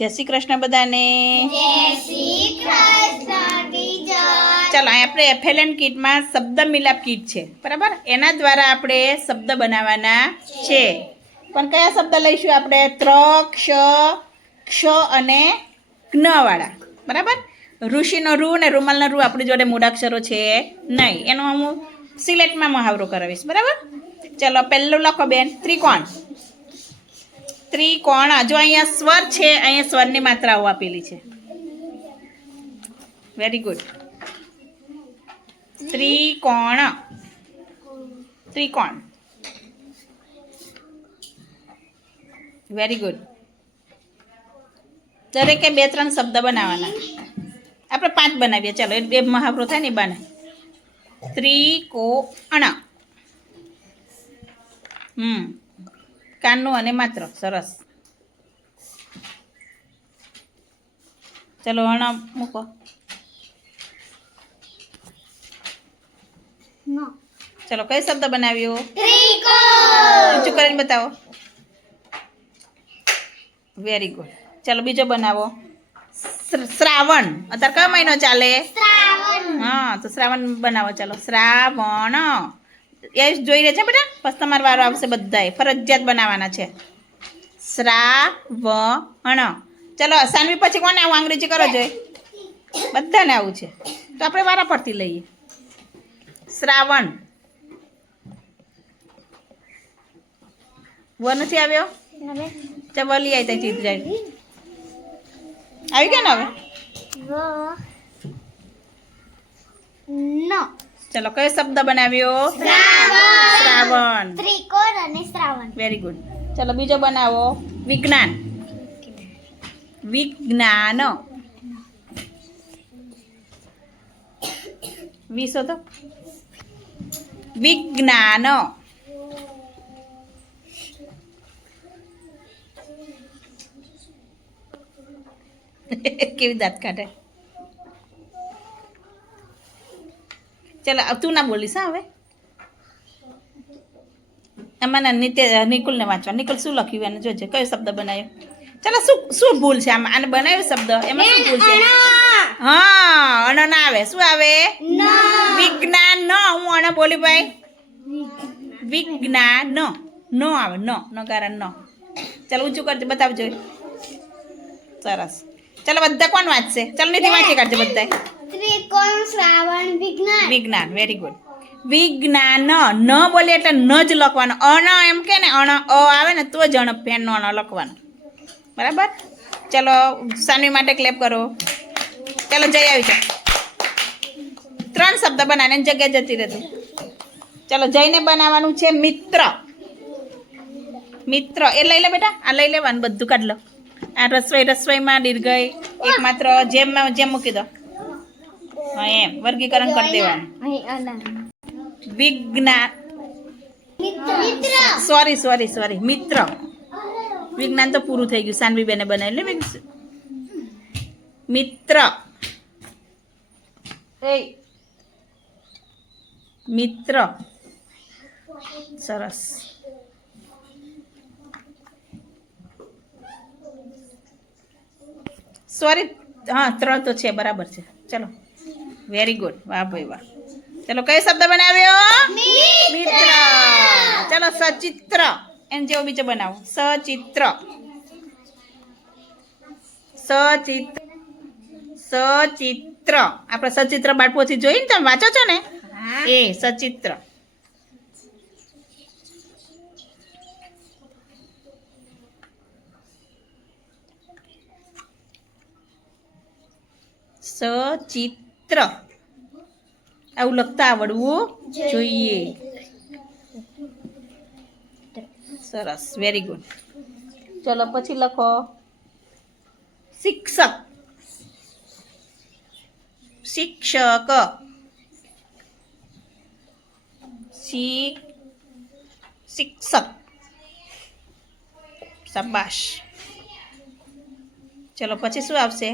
જય શ્રી કૃષ્ણ બધાને. જય શ્રી કૃષ્ણ ટીચર. ચાલો અહીં આપણે એફએલએન કીટમાં શબ્દ મિલાપ કીટ છે બરાબર. એના દ્વારા આપણે શબ્દ બનાવવાના છે. પણ કયા શબ્દ લઈશું આપણે? ત્ર, ક્ષ અને જ્ઞ વાળા બરાબર. ઋષિનો રૂ અને રૂમાલનો રૂ આપણી જોડે મૂળાક્ષરો છે નહીં. એનો હું સિલેક્ટમાં મહાવરો કરાવીશ બરાબર. ચલો પહેલું લખો બેન, ત્રિકોણ. ત્રિકોણ. જો અહીંયા સ્વર છે, અહીંયા સ્વરની માત્રાઓ આપેલી છે. Very good. ત્રિકોણ. ત્રિકોણ. Very good. દરેકે 2-3 શબ્દ બનાવવાના. આપણે 5 બનાવીએ. ચાલો એ 2 મહાવરો થાય ને બને. ત્રિકોણ. કાનનું અને માત્ર. સરસ. ચલો અણ મૂકો. ચલો કઈ શબ્દ બનાવ્યો? ત્રિકોણ. ઊંચું કરીને બતાવો. Very good. ચલો બીજો બનાવો. શ્રાવણ. અત્યારે કયો મહિનો ચાલે? શ્રાવણ. હા, તો શ્રાવણ બનાવો. ચાલો શ્રાવણ. એ જોઈ રહે છે બેટા? પછી તમારો વારો આવશે. બધાએ ફરજિયાત બનાવવાના છે. શ્રાવણ. ચલો સાનવી પછી કોને આવું અંગ્રેજી કરો જોઈએ? બધાને આવું છે તો આપણે વારા પડતી લઈએ. શ્રાવણ. વ નથી આવ્યો? ચવલી આવી ત્યાં ચીત જાય. આવી ગયા ને હવે? નો. ચલો કયો શબ્દ બનાવ્યો? શ્રાવણ. શ્રાવણ. ત્રિકોણ અને શ્રાવણ. Very good. ચલો બીજો બનાવો. વિજ્ઞાન. વિજ્ઞાન. વીસો તો વિજ્ઞાન. કેવી દાંત કાઢે. ચલો તું ના બોલીશ હા હવે. આમાં નિકુલને વાંચવા. નિકુલ શું લખ્યું એને જોજે. કયો શબ્દ બનાવ્યો? ચાલો શું ભૂલ છે આમાં? આને બનાવ્યો શબ્દ એમાં શું ભૂલ છે? હા, અણ ના આવે. શું આવે? વિજ્ઞાન. ન હું અણ બોલી ભાઈ. વિજ્ઞાન. ન આવે. ન કારણ ન. ચાલો ઊંચું કરજો બતાવજો. સરસ. ચાલો બધા કોણ વાંચશે? ચાલો નીતિ વાંચી કાઢજો બધા. ત્રિકોણ, શ્રાવણ, વિજ્ઞાન. વિજ્ઞાન. Very good. વિજ્ઞાન. ન બોલીએ એટલે ન જ લખવાનું. અણ એમ કે ને અણ આવે ને તો જ અણ પેનનો અણ લખવાનું બરાબર. ચલો સાનવી માટે ક્લેપ કરો. ચાલો જઈ આવી છે. 3 શબ્દ બનાવીને જગ્યા જતી રહેતું. ચાલો જઈને બનાવવાનું છે મિત્ર. મિત્ર એ લઈ લે બેટા. આ લઈ લેવાનું બધું કાઢ લો. આ રસોઈમાં દીર્ઘય એક માત્ર જેમ મૂકી દો. હા એમ વર્ગીકરણ કરી દેવાનું. વિજ્ઞાન. સોરી મિત્ર. વિજ્ઞાન તો પૂરું થઈ ગયું. સાનવી બેને બનાવી લે. મિત્ર. મિત્ર. સરસ. સોરી હા 3 તો છે બરાબર છે. ચલો વેરી ગુડ. વાહ ભાઈ વાહ. ચલો કયો શબ્દ બનાવ્યો? મિત્ર. ચલો સચિત્ર. એમ જેવો બીજો બનાવો. સચિત્ર. સચિત્ર. આપણે સચિત્ર બાળપોથી જોઈને તમે વાંચો છો ને એ સચિત્ર. સચિત્ર. આવું લખતા આવડવું જોઈએ. સરસ. Very good. ચલો પછી લખો શિક્ષક. શિક્ષક. શિક્ષક. શાબાશ. ચલો પછી શું આવશે?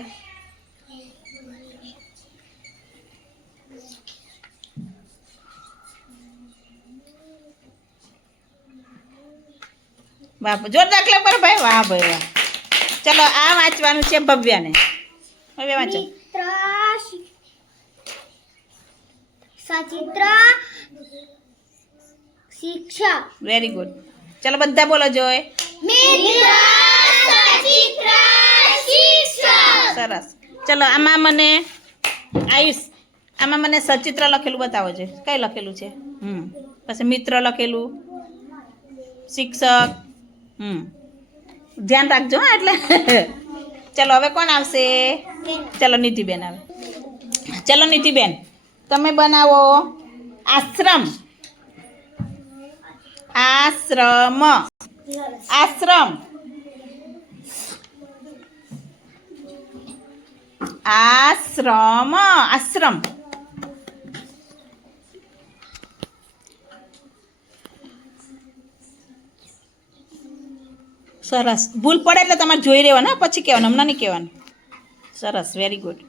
વાહ જોરદાર ક્લેપ કરો ભાઈ. વાહ ભાઈ વાહ. ચલો આ વાંચવાનું છે ભવ્યાને. હવે વાંચો. મિત્ર સચિત્ર શિક્ષક. Very good. ચલો બધા બોલો જોય. મિત્ર સચિત્ર શિક્ષક. સરસ. ચલો આમાં મને આયુષ, આમાં મને સચિત્ર લખેલું બતાવો છે. કઈ લખેલું છે? પછી મિત્ર લખેલું, શિક્ષક. ધ્યાન રાખજો હા એટલે. ચલો હવે કોણ આવશે? ચલો નીતિબેન આવે. ચલો નીતિબેન તમે બનાવો આશ્રમ. આશ્રમ. આશ્રમ. આશ્રમ. આશ્રમ. સરસ. ભૂલ પડે એટલે તમારે જોઈ રહેવાનું હા, પછી કહેવાનું, હમણાં નહીં કહેવાનું. સરસ, વેરી ગુડ.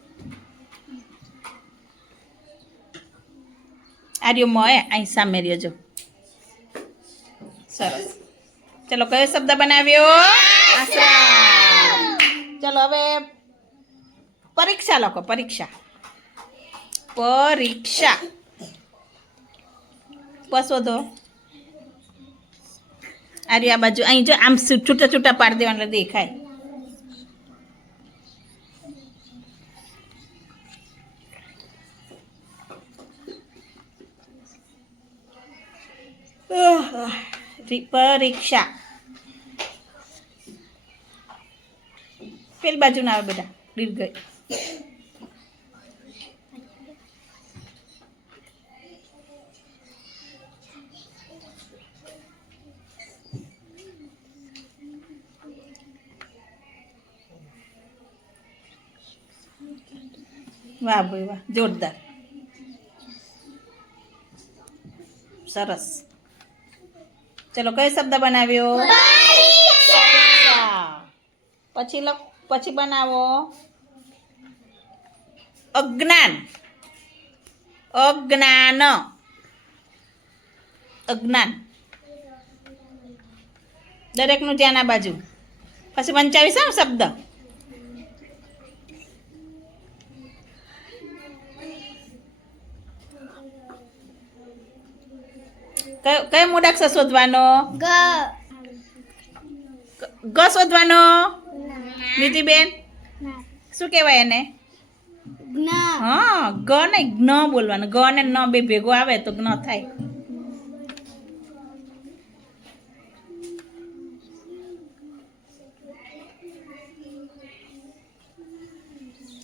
આર્યો મોએ અહીં સામે રહ્યો જો. સરસ. ચલો કયો શબ્દ બનાવ્યો? આશ્રમ. ચલો હવે પરીક્ષા લખો. પરીક્ષા. પરીક્ષા. પશોધો. આર્યો આ બાજુ અહીં જો આમ છૂટા છૂટા પાડી દેવાના એટલે દેખાય. પરીક્ષા. પેલી બાજુ ના આવે બધા દીર્ઘ. વાહ ભાઈ વાહ, જોરદાર. સરસ. ચલો કયો શબ્દ બનાવ્યો? પરીક્ષા. પછી બનાવો અજ્ઞાન. અજ્ઞાન. અજ્ઞાન. દરેકનું ધ્યાન આ બાજુ. પછી વંચાવીશ આમ શબ્દ. કયો મૂળાક્ષર શોધવાનો? ગ. ગ શોધવાનો. નીતિબેન શું કહેવાય એને? જ્ઞ. હા, ગ નહીં જ્ઞ બોલવાનું. ગ ને ન બે ભેગો આવે તો જ્ઞ થાય.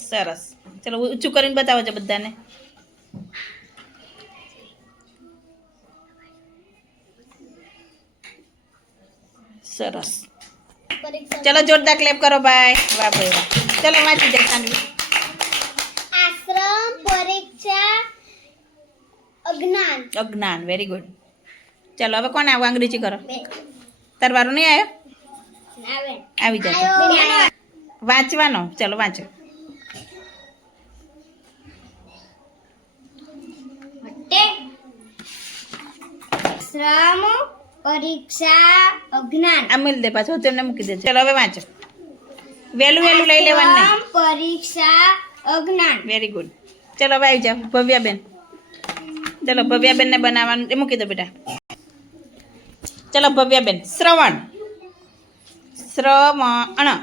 સરસ. ચલો ઊંચું કરીને બતાવો છો બધાને. સરસ. ચલો જોરદાર ક્લેપ કરો ભાઈ. વાહ ભાઈ વાહ. ચલો વાંચી જાય સાનવી. આશ્રમ, પરીક્ષા, અજ્ઞાન. અજ્ઞાન. Very good. ચલો હવે કોણ આવું? અંગ્રેજી કરો. તારવારો નહીં આવ્યો? આવી જાય. વાંચવાનો. ચલો વાંચો. આશ્રમ, પરીક્ષા, અજ્ઞાન. આ મિલ દે પાછું તેમને મૂકી દે. ચલો હવે વાંચો. વહેલું વહેલું લઈ લેવાનું નહીં. આશ્રમ, પરીક્ષા, અજ્ઞાન. Very good. ચલો હવે આવી જાઓ ભવ્યાબેન. ચલો ભવ્યાબેનને બનાવવાનું એ મૂકી દો બેટા. ચલો ભવ્યાબેન. શ્રવણ. શ્રવણ.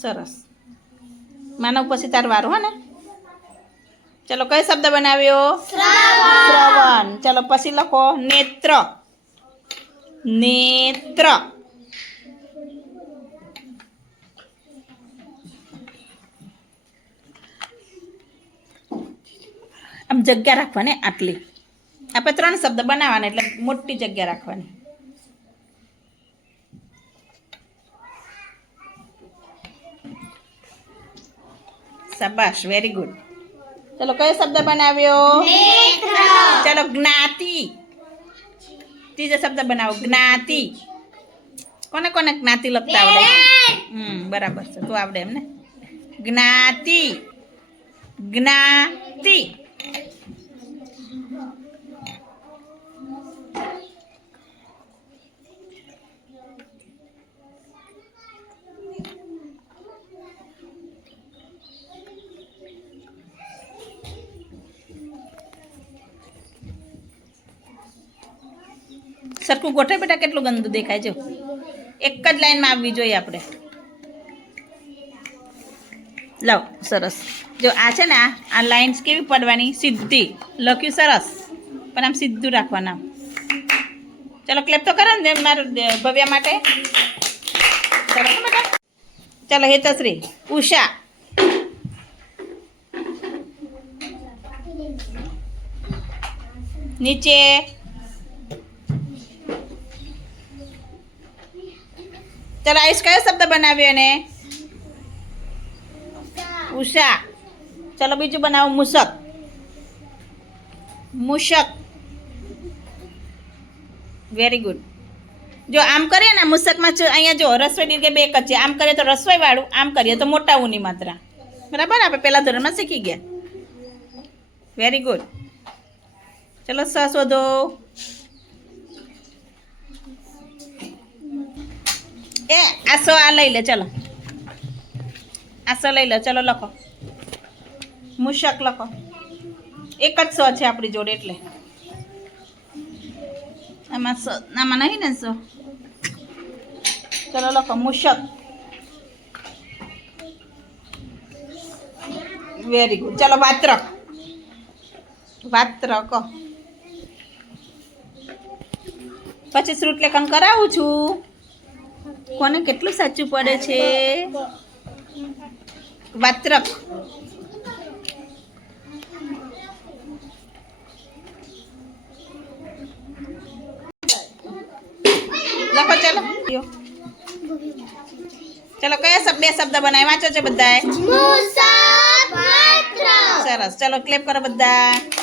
સરસ. માનવ પછી તાર વારો હો ને. ચલો કયો શબ્દ બનાવ્યો? શ્રવણ. ચલો પછી લખો નેત્ર. નેત્ર. આમ જગ્યા રાખવાની આટલી. આપણે 3 શબ્દ બનાવવાના એટલે મોટી જગ્યા રાખવાની. શાબાશ, વેરી ગુડ. ચલો કયો શબ્દ બનાવ્યો? ચલો જ્ઞાતિ. ત્રીજો શબ્દ બનાવો જ્ઞાતિ. કોને કોને જ્ઞાતિ લખતા આવડે? બરાબર છે, તું આવડે એમ ને. જ્ઞાતિ. જ્ઞાતિ. સરખું ગોઠવે બેટા, કેટલું ગંદુ દેખાય છે. એક જ લાઈનમાં આવવી જોઈએ આપણે. લાવ, સરસ. જો આ છે ને, આ લાઇન્સ કેવી પડવાની? સીધી. લખ્યું સરસ, પણ આમ સીધું રાખવાના. ચલો ક્લેપ તો કરો ને મારું ભવ્ય માટે. ચલો બેટા. ચલો હેતશ્રી. ઉષા. નીચે. ચલો આયુષ કયો શબ્દ બનાવ્યો એને? ઉષા. ચલો બીજું બનાવો. મૂષક. મૂષક. Very good. જો આમ કરીએ ને મૂષકમાં અહીંયા જો રસોઈ દીર્ઘ બે એક જ છે. આમ કરીએ તો રસોઈ વાળું, આમ કરીએ તો મોટા ઊની માત્રા. બરાબર, આપણે પહેલા ધોરણમાં શીખી ગયા. Very good. ચલો સ શોધો. એ આ સ આ લઈ લે. ચલો આ સ લઈ લે. ચલો લખો. મૂષક લખો. એક જ સ છે આપણી જોડે એટલે આમાં સ આમાં નહીં ને સ. ચલો લખો. મૂષક. Very good. ચલો વાત્રક. વાત્રક. પછી શ્રુતલેખન કરાવું છું. કોને કેટલું સાચું પડે છે? વાત્રક. લખો. ચલો ચલો કયા બે શબ્દ બનાય વાંચો છે બધાએ? સરસ. ચલો ક્લેપ કરો બધા.